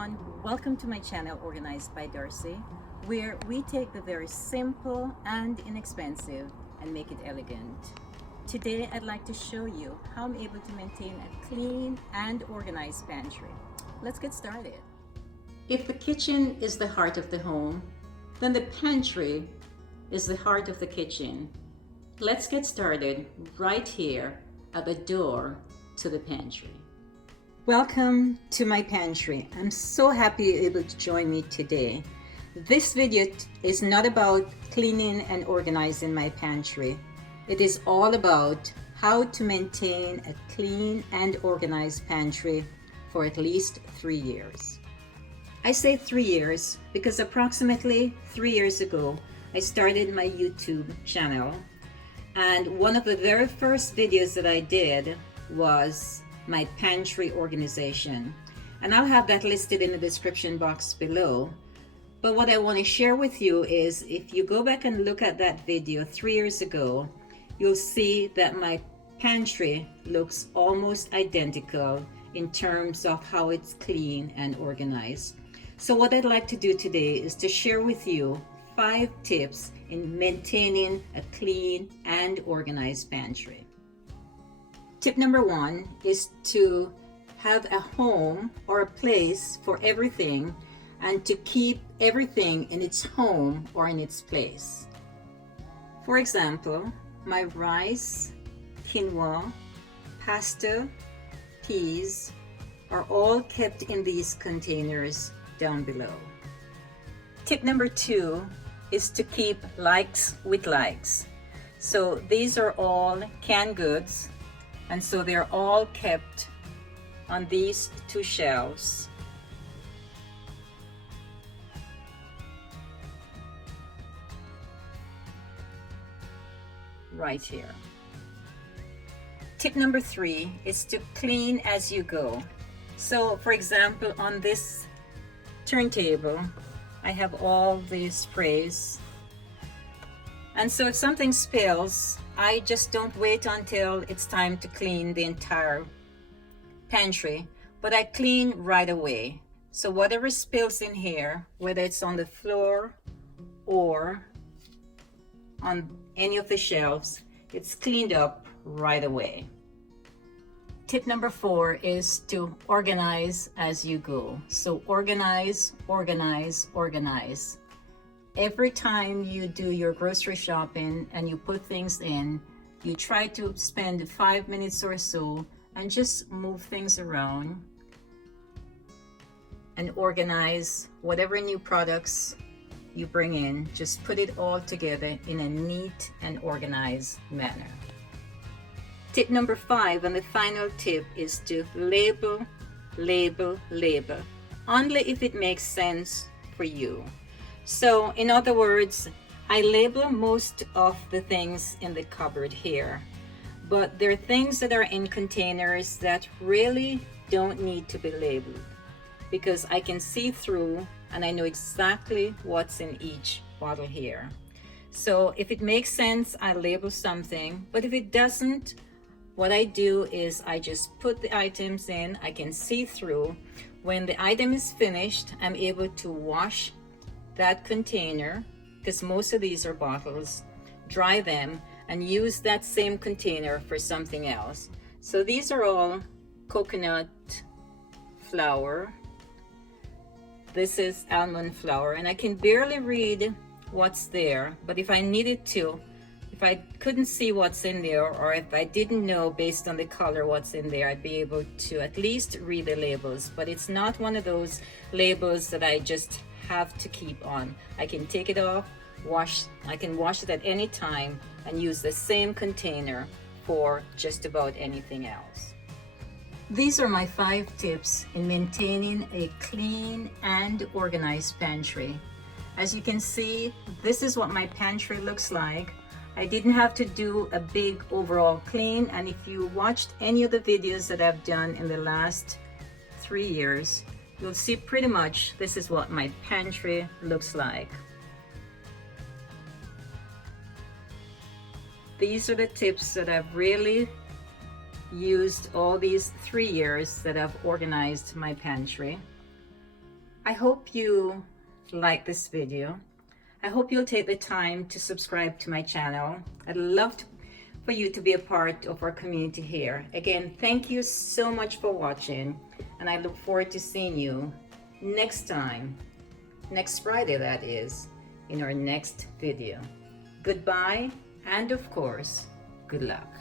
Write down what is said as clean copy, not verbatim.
everyone, welcome to my channel Organized by Darcy, where we take the very simple and inexpensive and make it elegant. Today I'd like to show you how I'm able to maintain a clean and organized pantry. Let's get started. If the kitchen is the heart of the home, then the pantry is the heart of the kitchen. Let's get started right here at the door to the pantry. Welcome to my pantry. I'm so happy you're able to join me today. This video is not about cleaning and organizing my pantry. It is all about how to maintain a clean and organized pantry for at least 3 years. I say 3 years because approximately 3 years ago, I started my YouTube channel, and one of the very first videos that I did was my pantry organization, and I'll have that listed in the description box below. But what I want to share with you is, if you go back and look at that video 3 years ago, you'll see that my pantry looks almost identical in terms of how it's clean and organized. So what I'd like to do today is to share with you 5 tips in maintaining a clean and organized pantry. Tip number 1 is to have a home or a place for everything, and to keep everything in its home or in its place. For example, my rice, quinoa, pasta, peas are all kept in these containers down below. Tip number 2 is to keep likes with likes. So these are all canned goods, and so they're all kept on these 2 shelves. Right here. Tip number 3 is to clean as you go. So for example, on this turntable, I have all these sprays. And so if something spills, I just don't wait until it's time to clean the entire pantry, but I clean right away. So whatever spills in here, whether it's on the floor or on any of the shelves, it's cleaned up right away. Tip number 4 is to organize as you go. So organize, organize, organize. Every time you do your grocery shopping and you put things in, you try to spend 5 minutes or so and just move things around and organize whatever new products you bring in. Just put it all together in a neat and organized manner. Tip number 5, and the final tip, is to label, label, label, only if it makes sense for you. So in other words, I label most of the things in the cupboard here, but there are things that are in containers that really don't need to be labeled, because I can see through and I know exactly what's in each bottle here. So if it makes sense, I label something, but if it doesn't, what I do is I just put the items in. I can see through. When the item is finished, I'm able to wash that container, because most of these are bottles, dry them, and use that same container for something else. So these are all coconut flour. This is almond flour, and I can barely read what's there, but if I needed to, if I couldn't see what's in there, or if I didn't know based on the color what's in there, I'd be able to at least read the labels. But it's not one of those labels that I just have to keep on. I can take it off, I can wash it at any time and use the same container for just about anything else. These are my 5 tips in maintaining a clean and organized pantry. As you can see, this is what my pantry looks like. I didn't have to do a big overall clean, and if you watched any of the videos that I've done in the last 3 years, you'll see pretty much this is what my pantry looks like. These are the tips that I've really used all these 3 years that I've organized my pantry. I hope you like this video. I hope you'll take the time to subscribe to my channel. I'd love for you to be a part of our community here. Again, thank you so much for watching, and I look forward to seeing you next time, next Friday that is, in our next video. Goodbye, and of course, good luck.